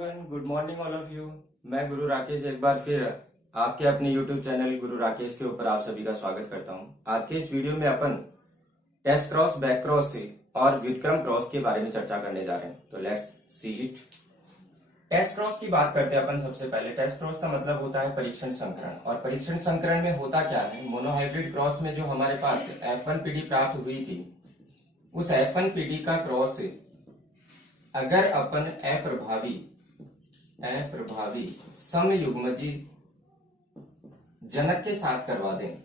Everyone, good morning all of you. मैं गुरु राकेश एक बार फिर आपके अपने यूट्यूब चैनल गुरु राकेश के ऊपर आप सभी का स्वागत करता हूं। आज के इस वीडियो में अपन टेस्ट क्रॉस, बैक क्रॉस और व्युत्क्रम क्रॉस के बारे में चर्चा करने जा रहे हैं। तो let's see it. Test cross की बात करते हैं अपन। सबसे पहले टेस्ट क्रॉस का मतलब होता है परीक्षण संकरण, और परीक्षण संकरण में होता क्या है, मोनोहाइब्रिड क्रॉस में जो हमारे पास F1 पीढ़ी प्राप्त हुई थी, उस F1 पीढ़ी का क्रॉस अगर अपन अप्रभावी समयुग्मजी जनक के साथ करवा दें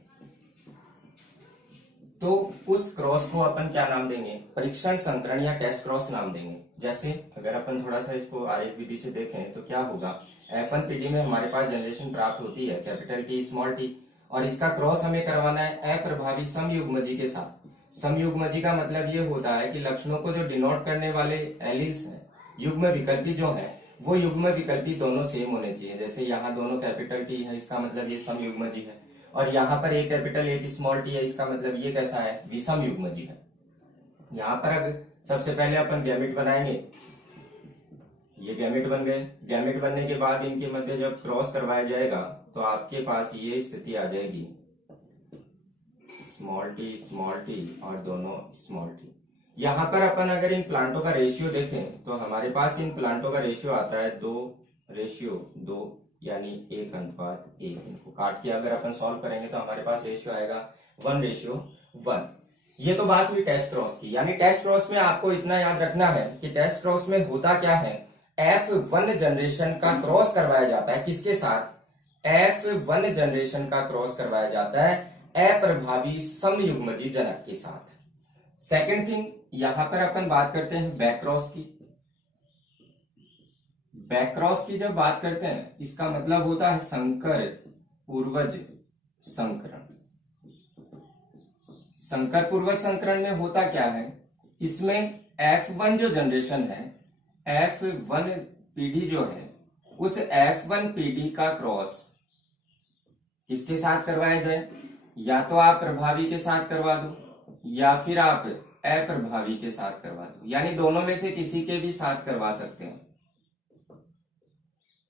तो उस क्रॉस को अपन क्या नाम देंगे, परीक्षण संकरण या टेस्ट क्रॉस नाम देंगे। जैसे अगर अपन थोड़ा सा इसको आरेख विधि से देखें तो क्या होगा, F1 पीढ़ी में हमारे पास जनरेशन प्राप्त होती है कैपिटल टी स्मॉल टी, और इसका क्रॉस हमें करवाना है अप्रभावी समयुग्मजी के साथ। समयुग्मजी का मतलब ये होता है कि लक्षणों को जो डिनोट करने वाले एलिल्स हैं, युग्म विकल्पी जो है, वो युग्म विकल्पी दोनों सेम होने चाहिए। जैसे यहाँ दोनों कैपिटल टी है, इसका मतलब ये समयुग्मजी है, और यहाँ पर एक कैपिटल एक स्मॉल टी है, इसका मतलब ये कैसा है, विषम युग्मजी है। यहाँ पर अगर सबसे पहले अपन गैमेट बनाएंगे, ये गैमेट बन गए। गैमेट बनने के बाद इनके मध्य जब क्रॉस करवाया जाएगा तो आपके पास ये स्थिति आ जाएगी, स्मॉल टी और दोनों स्मॉल टी। यहाँ पर अपन अगर इन प्लांटों का रेशियो देखें तो हमारे पास इन प्लांटों का रेशियो आता है 2:2, यानी 1:1। इनको काट के अगर अपन सॉल्व करेंगे तो हमारे पास रेशियो आएगा 1:1। ये तो बात हुई टेस्ट क्रॉस की। यानी टेस्ट क्रॉस में आपको इतना याद रखना है कि टेस्ट क्रॉस में होता क्या है, F1 जनरेशन का क्रॉस करवाया जाता है। किसके साथ? F1 जनरेशन का क्रॉस करवाया जाता है अप्रभावी समयुग्मजी जनक के साथ। सेकेंड थिंग, यहां पर अपन बात करते हैं बैक क्रॉस की। बैक क्रॉस की जब बात करते हैं, इसका मतलब होता है संकर पूर्वज संकरण। संकर पूर्वज संकरण में होता क्या है, इसमें F1 जो जनरेशन है, F1 पीढ़ी जो है, उस F1 पीढ़ी का क्रॉस किसके साथ करवाया जाए? या तो आप प्रभावी के साथ करवा दो या फिर आप अप्रभावी के साथ करवा दो, यानी दोनों में से किसी के भी साथ करवा सकते हैं।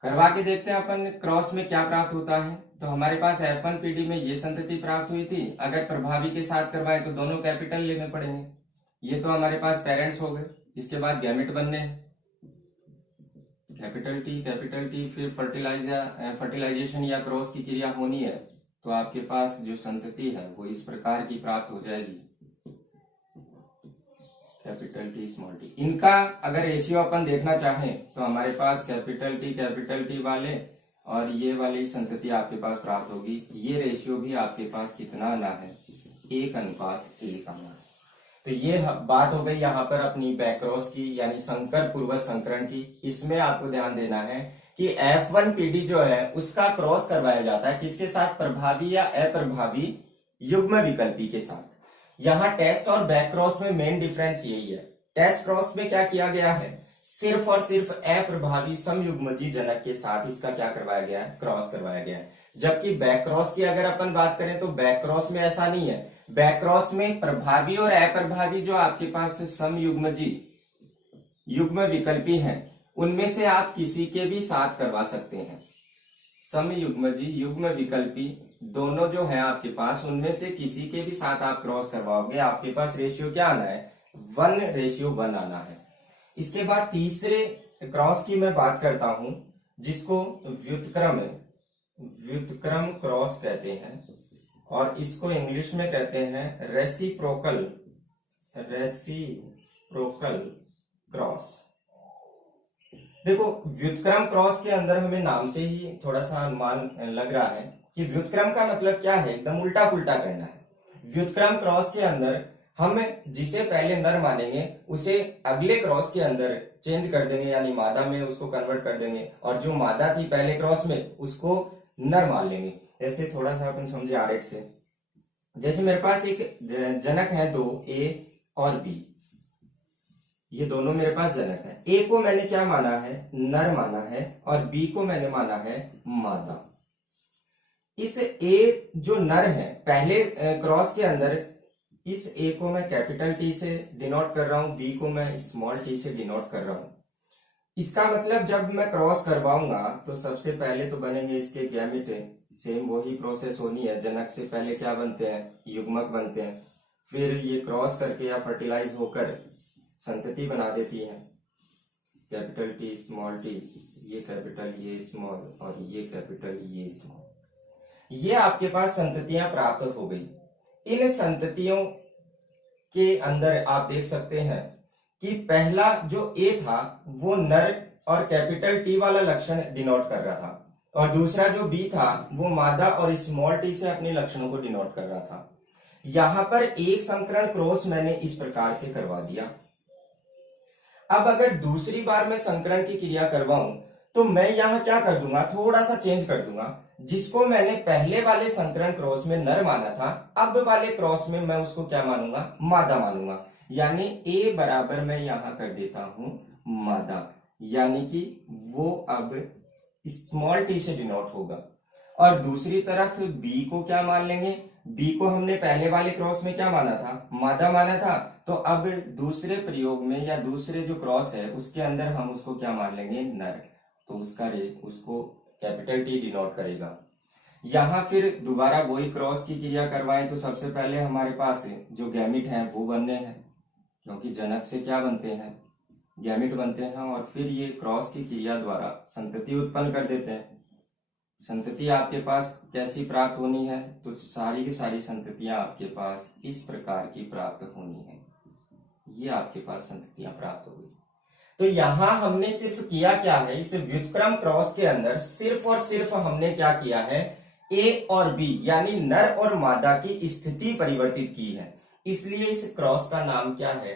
करवा के देखते हैं अपन क्रॉस में क्या प्राप्त होता है। तो हमारे पास F1 पीढ़ी में ये संतति प्राप्त हुई थी। अगर प्रभावी के साथ करवाए तो दोनों कैपिटल लेने पड़ेंगे। ये तो हमारे पास पेरेंट्स हो गए। इसके बाद गैमेट बनने हैं, कैपिटल टी, फिर फर्टिलाइजेशन या क्रॉस की क्रिया होनी है, तो आपके पास जो संतति है वो इस प्रकार की प्राप्त हो जाएगी, कैपिटल टी स्मॉल टी। इनका अगर रेशियो अपन देखना चाहें तो हमारे पास कैपिटल टी वाले और ये वाली संतति आपके पास प्राप्त होगी। ये रेशियो भी आपके पास कितना आना है, 1:1 आना है। तो ये बात हो गई यहाँ पर अपनी बैक क्रॉस की, यानी संकर पूर्वज संकरण की। इसमें आपको ध्यान देना है कि F1 पीढ़ी जो है उसका क्रॉस करवाया जाता है किसके साथ, प्रभावी या अप्रभावी युग्म विकल्पी के साथ। यहाँ टेस्ट और बैक क्रॉस में मेन डिफरेंस यही है। टेस्ट क्रॉस में क्या किया गया है, सिर्फ और सिर्फ अप्रभावी समयुग्मजी जनक के साथ इसका क्या करवाया गया है, क्रॉस करवाया गया है। जबकि बैक क्रॉस की अगर अपन बात करें तो बैक क्रॉस में ऐसा नहीं है। बैक क्रॉस में प्रभावी और अप्रभावी जो आपके पास समयुग्मजी युग्म विकल्पी हैं, उनमें से आप किसी के भी साथ करवा सकते हैं। समयुग्मजी युग्म विकल्पी दोनों जो है आपके पास, उनमें से किसी के भी साथ आप क्रॉस करवाओगे, आपके पास रेशियो क्या आना है, 1:1 आना है। इसके बाद तीसरे क्रॉस की मैं बात करता हूं, जिसको व्युत्क्रम क्रॉस कहते हैं, और इसको इंग्लिश में कहते हैं रेसिप्रोकल क्रॉस। देखो, व्युत्क्रम क्रॉस के अंदर हमें नाम से ही थोड़ा सा अनुमान लग रहा है कि व्युत्क्रम का मतलब क्या है, एकदम उल्टा पुल्टा करना है। व्युत्क्रम क्रॉस के अंदर हम जिसे पहले नर मानेंगे उसे अगले क्रॉस के अंदर चेंज कर देंगे, यानी मादा में उसको कन्वर्ट कर देंगे, और जो मादा थी पहले क्रॉस में उसको नर मान लेंगे। ऐसे थोड़ा सा अपन समझे आरेख से। जैसे मेरे पास एक जनक है, 2 A और B, ये दोनों मेरे पास जनक है। A को मैंने क्या माना है, नर माना है, और B को मैंने माना है मादा। इस A जो नर है, पहले क्रॉस के अंदर इस A को मैं कैपिटल T से डिनोट कर रहा हूं, B को मैं स्मॉल t से डिनोट कर रहा हूं। इसका मतलब जब मैं क्रॉस करवाऊंगा तो सबसे पहले तो बनेंगे इसके गैमेट, सेम वही प्रोसेस होनी है। जनक से पहले क्या बनते हैं, युग्मक बनते हैं, फिर ये क्रॉस करके या फर्टिलाइज होकर संतति बना देती है। कैपिटल टी स्मॉल टी, ये कैपिटल ये स्मॉल और ये कैपिटल ये स्मॉल, ये आपके पास संततियां प्राप्त हो गई। इन संततियों के अंदर आप देख सकते हैं कि पहला जो ए था वो नर और कैपिटल टी वाला लक्षण डिनोट कर रहा था, और दूसरा जो बी था वो मादा और स्मॉल टी से अपने लक्षणों को डिनोट कर रहा था। यहां पर एक संकरण क्रॉस मैंने इस प्रकार से करवा दिया। अब अगर दूसरी बार मैं संकरण की क्रिया करवाऊं तो मैं यहां क्या कर दूंगा, थोड़ा सा चेंज कर दूंगा। जिसको मैंने पहले वाले संकरण क्रॉस में नर माना था, अब वाले क्रॉस में मैं उसको क्या मानूंगा, मादा मानूंगा। यानी ए बराबर मैं यहां कर देता हूं मादा, यानी कि वो अब स्मॉल टी से डिनोट होगा। और दूसरी तरफ बी को क्या मान लेंगे, बी को हमने पहले वाले क्रॉस में क्या माना था, मादा माना था, तो अब दूसरे प्रयोग में या दूसरे जो क्रॉस है उसके अंदर हम उसको क्या मान लेंगे, नर, तो उसको कैपिटल टी डिनोट करेगा। यहां फिर दोबारा वही क्रॉस की क्रिया करवाएं तो सबसे पहले हमारे पास जो गैमिट हैं वो बनने हैं, क्योंकि जनक से क्या बनते हैं, गैमिट बनते हैं, और फिर ये क्रॉस की क्रिया द्वारा संतति उत्पन्न कर देते हैं। संतति आपके पास कैसी प्राप्त होनी है, तो सारी की सारी संततियां आपके पास इस प्रकार की प्राप्त होनी है। ये आपके पास संततियां प्राप्त हो गई। तो यहां हमने सिर्फ किया क्या है, इस व्युत्क्रम क्रॉस के अंदर सिर्फ और सिर्फ हमने क्या किया है, ए और बी यानी नर और मादा की स्थिति परिवर्तित की है। इसलिए इस क्रॉस का नाम क्या है,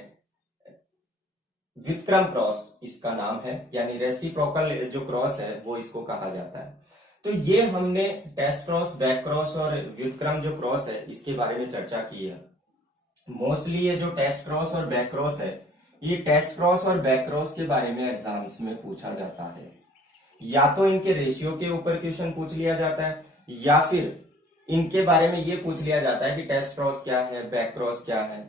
व्युत्क्रम क्रॉस इसका नाम है, यानी रेसिप्रोकल जो क्रॉस है वो इसको कहा जाता है। तो ये हमने टेस्ट क्रॉस, बैक क्रॉस और व्युत्क्रम जो क्रॉस है इसके बारे में चर्चा की है। मोस्टली ये जो टेस्ट क्रॉस और बैक क्रॉस है, ये टेस्ट क्रॉस और बैक क्रॉस के बारे में एग्जाम्स में पूछा जाता है। या तो इनके रेशियो के ऊपर क्वेश्चन पूछ लिया जाता है, या फिर इनके बारे में ये पूछ लिया जाता है कि टेस्ट क्रॉस क्या है, बैक क्रॉस क्या है।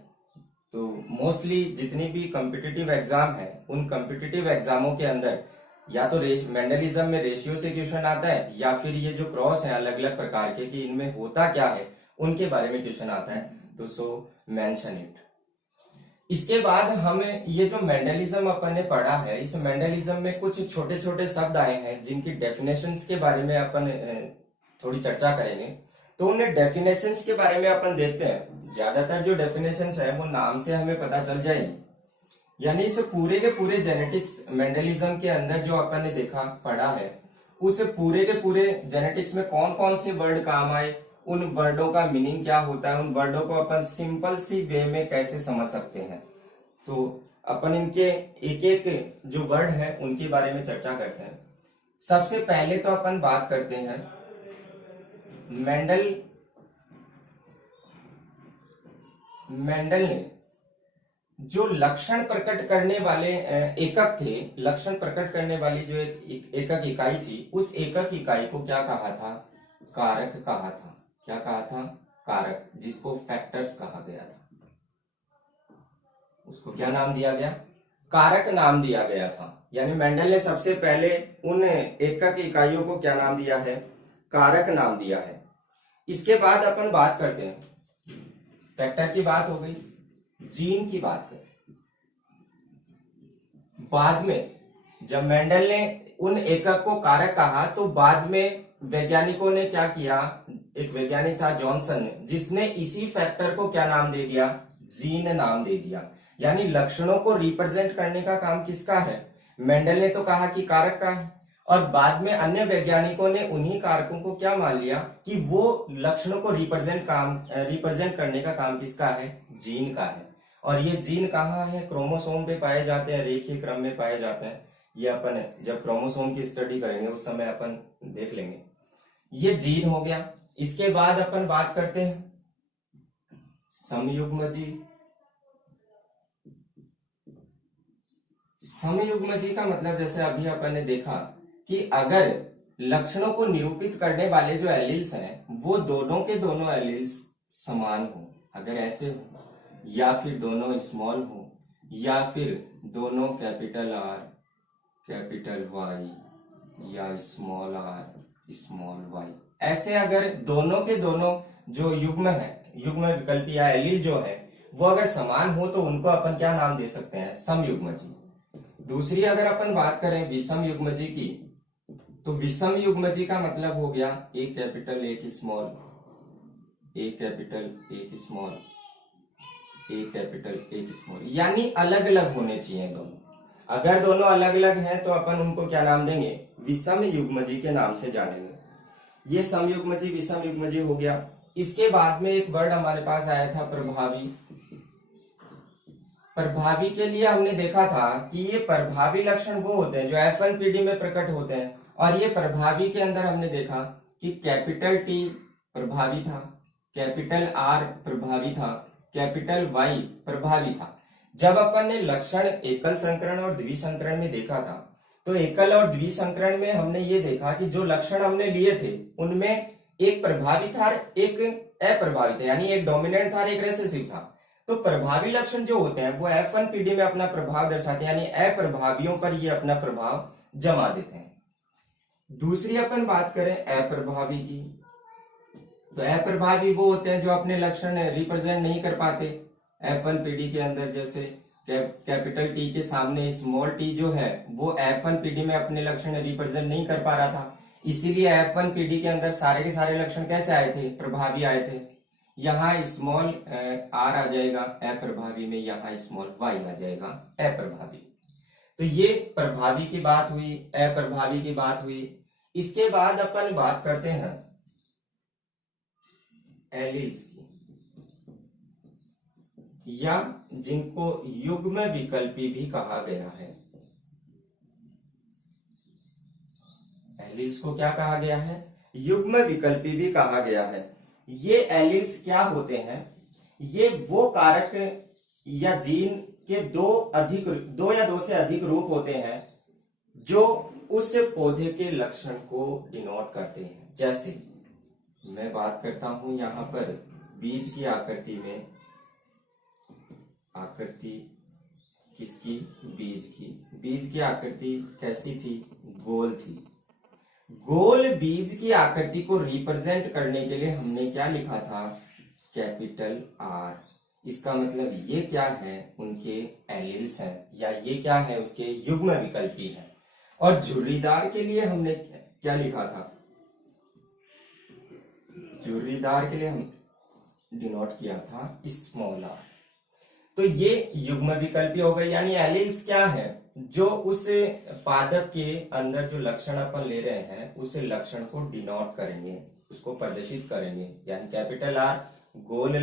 तो मोस्टली जितनी भी कॉम्पिटिटिव एग्जाम है उन कॉम्पिटिटिव एग्जामों के अंदर या तो मेंडलिज्म में रेशियो से क्वेश्चन आता है, या फिर ये जो क्रॉस है अलग अलग प्रकार के कि इनमें होता क्या है उनके बारे में क्वेश्चन आता है। तो सो मेंशन इट। इसके बाद हमें ये जो मेंडलिज्म अपन ने पढ़ा है, इस मेंडलिज्म में कुछ छोटे छोटे शब्द आए हैं जिनकी डेफिनेशंस के बारे में अपन थोड़ी चर्चा करेंगे। तो उन डेफिनेशंस के बारे में अपन देखते हैं। ज्यादातर जो डेफिनेशंस है वो नाम से हमें पता चल जाएगी, यानी इस पूरे के पूरे जेनेटिक्स मेंडलिज्म के अंदर जो अपन ने देखा पढ़ा है, उस पूरे के पूरे जेनेटिक्स में कौन कौन से वर्ड काम आए, उन वर्डों का मीनिंग क्या होता है, उन वर्डों को अपन सिंपल सी वे में कैसे समझ सकते हैं। तो अपन इनके एक एक जो वर्ड है उनके बारे में चर्चा करते हैं। सबसे पहले तो अपन बात करते हैं मेंडल ने जो लक्षण प्रकट करने वाले एकक थे, लक्षण प्रकट करने वाली जो एक एकक इकाई थी, उस एकक इकाई को क्या कहा था, कारक कहा था। क्या कहा था, कारक, जिसको फैक्टर्स कहा गया था। उसको क्या नाम दिया गया, कारक नाम दिया गया था। यानी मेंडल ने सबसे पहले उन एकक इकाइयों को क्या नाम दिया है, कारक नाम दिया है। इसके बाद अपन बात करते हैं, फैक्टर की बात हो गई, जीन की बात करें। बाद में जब मेंडल ने उन एकक को कारक कहा तो बाद में वैज्ञानिकों ने क्या किया, एक वैज्ञानिक था जॉनसन, जिसने इसी फैक्टर को क्या नाम दे दिया, जीन नाम दे दिया। यानी लक्षणों को रिप्रेजेंट करने का काम किसका है, मेंडल ने तो कहा कि कारक का है, और बाद में अन्य वैज्ञानिकों ने उन्हीं कारकों को क्या मान लिया कि वो लक्षणों को रिप्रेजेंट करने का काम किसका है, जीन का है। और ये जीन कहाँ है, क्रोमोसोम पे पाए जाते हैं, रेखीय क्रम में पाए जाते हैं। ये अपन जब क्रोमोसोम की स्टडी करेंगे उस समय अपन देख लेंगे। ये जीन हो गया। इसके बाद अपन बात करते हैं समयुग्मजीव। समयुग्मजीव का मतलब जैसे अभी अपन ने देखा कि अगर लक्षणों को निरूपित करने वाले जो एलील्स हैं वो दोनों के दोनों एलील्स समान हो, अगर ऐसे हो, या फिर दोनों स्मॉल हो, या फिर दोनों कैपिटल आर कैपिटल वाई या स्मॉल आर स्मॉल वाई। ऐसे अगर दोनों के दोनों जो युग्म है, युग्म विकल्पी या एलील जो है वो अगर समान हो तो उनको अपन क्या नाम दे सकते हैं, समयुग्मजी। दूसरी अगर अपन बात करें विषम युग्मजी की, तो विषम युग्मजी का मतलब हो गया एक कैपिटल एक स्मॉल, एक कैपिटल एक स्मॉल, एक कैपिटल एक स्मॉल, यानी अलग अलग होने चाहिए दोनों। अगर दोनों अलग अलग हैं तो अपन उनको क्या नाम देंगे, विषम युग्मजी के नाम से जानेंगे। ये समयुग्मजी विषम युग्मजी हो गया। इसके बाद में एक वर्ड हमारे पास आया था प्रभावी। प्रभावी के लिए हमने देखा था कि ये प्रभावी लक्षण वो होते हैं जो F1PD में प्रकट होते हैं, और ये प्रभावी के अंदर हमने देखा कि कैपिटल T प्रभावी था, कैपिटल R प्रभावी था, कैपिटल Y प्रभावी था। जब अपन ने लक्षण एकल संकरण और द्विसंकरण में देखा था, तो एकल और द्विसंकरण में हमने ये देखा कि जो लक्षण हमने लिए थे उनमें एक प्रभावी था, एक अप्रभावी था, यानी एक डोमिनेंट था, एक रेसेसिव था। तो प्रभावी लक्षण जो होते हैं वो F1PD में अपना प्रभाव दर्शाते हैं, यानी अप्रभावियों पर ये अपना प्रभाव जमा देते हैं। दूसरी अपन बात करें अप्रभावी की, तो अप्रभावी वो होते हैं जो अपने लक्षण रिप्रेजेंट नहीं कर पाते F1PD के अंदर। जैसे कैपिटल T के सामने स्मॉल t जो है वो F1PD में अपने लक्षण रिप्रेजेंट नहीं कर पा रहा था, इसीलिए F1PD के अंदर सारे के सारे लक्षण कैसे आए थे, प्रभावी आए थे। यहाँ स्मॉल r आ जाएगा अप्रभावी में, यहाँ स्मॉल y आ जाएगा अप्रभावी। तो ये प्रभावी की बात हुई, अप्रभावी की बात हुई। इसके बाद अपन बात करते हैं एलील्स की, या जिनको युग्म विकल्पी भी कहा गया है। एलील्स को क्या कहा गया है, युग्म विकल्पी भी कहा गया है। ये एलील्स क्या होते हैं, ये वो कारक या जीन के दो या दो से अधिक रूप होते हैं जो उस पौधे के लक्षण को डिनोट करते हैं। जैसे मैं बात करता हूं यहां पर बीज की आकृति में, आकृति किसकी, बीज की आकृति कैसी थी, गोल थी। गोल बीज की आकृति को रिप्रेजेंट करने के लिए हमने क्या लिखा था, कैपिटल R। इसका मतलब ये क्या है, उनके एलील्स हैं, या ये क्या है, उसके युग्म विकल्पी है। और झुर्रीदार के लिए हमने क्या लिखा था, झुर्रीदार के लिए हम डिनोट किया था स्मॉल r। तो ये युग्म विकल्पी हो गए, यानी एलील्स क्या है, जो उस पादप के अंदर जो लक्षण अपन ले रहे हैं उस लक्षण को डिनोट करेंगे, उसको प्रदर्शित करेंगे। यानी कैपिटल R गोल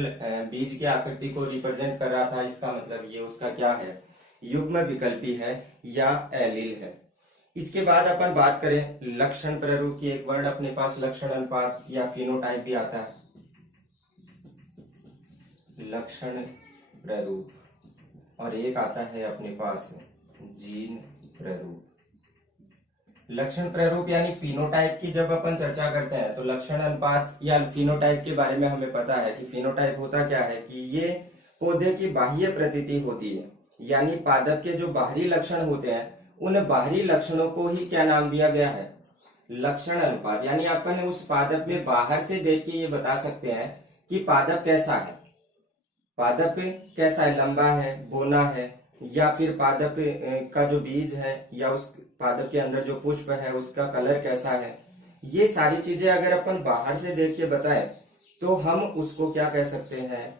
बीज की आकृति को रिप्रेजेंट कर रहा था, इसका मतलब ये उसका क्या है, युग्म विकल्पी है या एलील है। इसके बाद अपन बात करें लक्षण प्रारूप की, एक वर्ड अपने पास लक्षण अनुपात या फिनोटाइप भी आता है, लक्षण प्रारूप, और एक आता है अपने पास जीन प्रारूप। लक्षण प्रारूप यानी फिनोटाइप की जब अपन चर्चा करते हैं तो लक्षण अनुपात या फिनोटाइप के बारे में हमें पता है कि फिनोटाइप होता क्या है, कि ये पौधे की बाह्य प्रतीति होती है, यानी पादप के जो बाहरी लक्षण होते हैं उन बाहरी लक्षणों को ही क्या नाम दिया गया है, लक्षण अनुपात। यानी अपन उस पादप में बाहर से देख के ये बता सकते हैं कि पादप कैसा है, पादप कैसा है, लंबा है, बोना है, या फिर पादप का जो बीज है या उस पादप के अंदर जो पुष्प है उसका कलर कैसा है। ये सारी चीजें अगर अपन बाहर से देख के बताएं तो हम उसको क्या कह सकते हैं,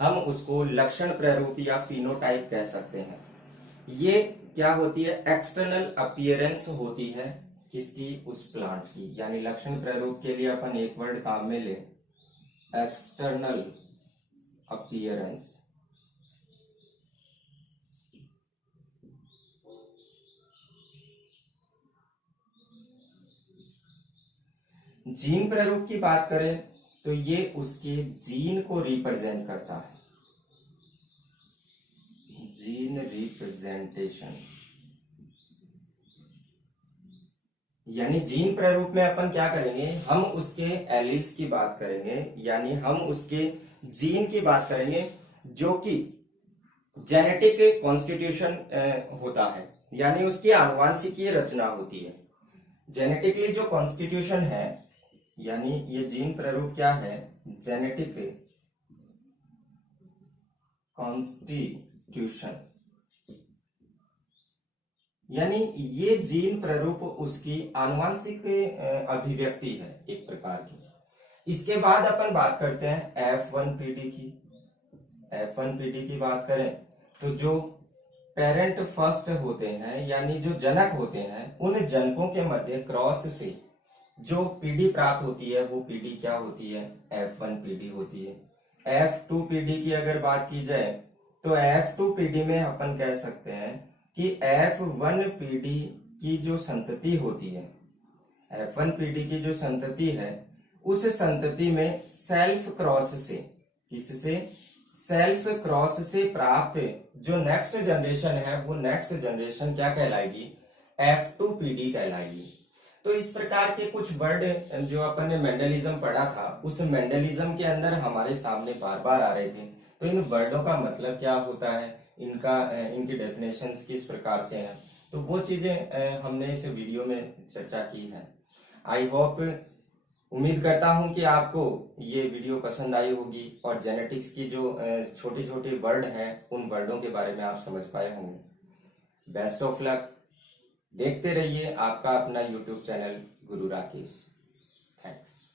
हम उसको लक्षण प्रारूप या फिनोटाइप कह सकते हैं। ये क्या होती है, एक्सटर्नल अपीयरेंस होती है किसकी, उस प्लांट की। यानी लक्षण प्रारूप के लिए अपन एक वर्ड काम में ले, एक्सटर्नल अपीयरेंस। जीन प्रारूप की बात करें तो ये उसके जीन को रिप्रेजेंट करता है, जीन रिप्रेजेंटेशन। यानी जीन प्रारूप में अपन क्या करेंगे, हम उसके एलील्स की बात करेंगे, यानी हम उसके जीन की बात करेंगे जो कि जेनेटिक कॉन्स्टिट्यूशन होता है। यानी उसकी आनुवांशिकीय रचना होती है। जेनेटिकली जो कॉन्स्टिट्यूशन है, यानी ये जीन प्रारूप क्या है, जेनेटिक कॉन्स्टिट्यूशन, यानी ये जीन प्रारूप उसकी आनुवांशिक अभिव्यक्ति है एक प्रकार की। इसके बाद अपन बात करते हैं F1PD की। F1PD की बात करें तो जो पेरेंट फर्स्ट होते हैं, यानी जो जनक होते हैं, उन जनकों के मध्य क्रॉस से जो पीढ़ी प्राप्त होती है वो पीढ़ी क्या होती है, F1PD होती है। F2PD की अगर बात की जाए तो F2PD में अपन कह सकते हैं कि F1PD की जो संतति होती है, F1PD की जो संतति है, उस संतति में सेल्फ क्रॉस से, किससे, सेल्फ क्रॉस से प्राप्त जो नेक्स्ट जनरेशन है, वो नेक्स्ट जनरेशन क्या कहलाएगी, F2PD कहलाएगी। तो इस प्रकार के कुछ वर्ड जो अपन ने मेंडलिज्म पढ़ा था, उस मेंडलिज्म के अंदर हमारे सामने बार बार आ रहे थे। तो इन वर्डों का मतलब क्या होता है, इनकी डेफिनेशंस किस प्रकार से हैं, तो वो चीजें हमने इस वीडियो में चर्चा की है। आई होप, उम्मीद करता हूं कि आपको ये वीडियो पसंद आई होगी और जेनेटिक्स की जो छोटे छोटे वर्ड हैं, उन वर्डों के बारे में आप समझ पाए होंगे। Best of luck. देखते रहिए आपका अपना यूट्यूब चैनल गुरु राकेश। थैंक्स।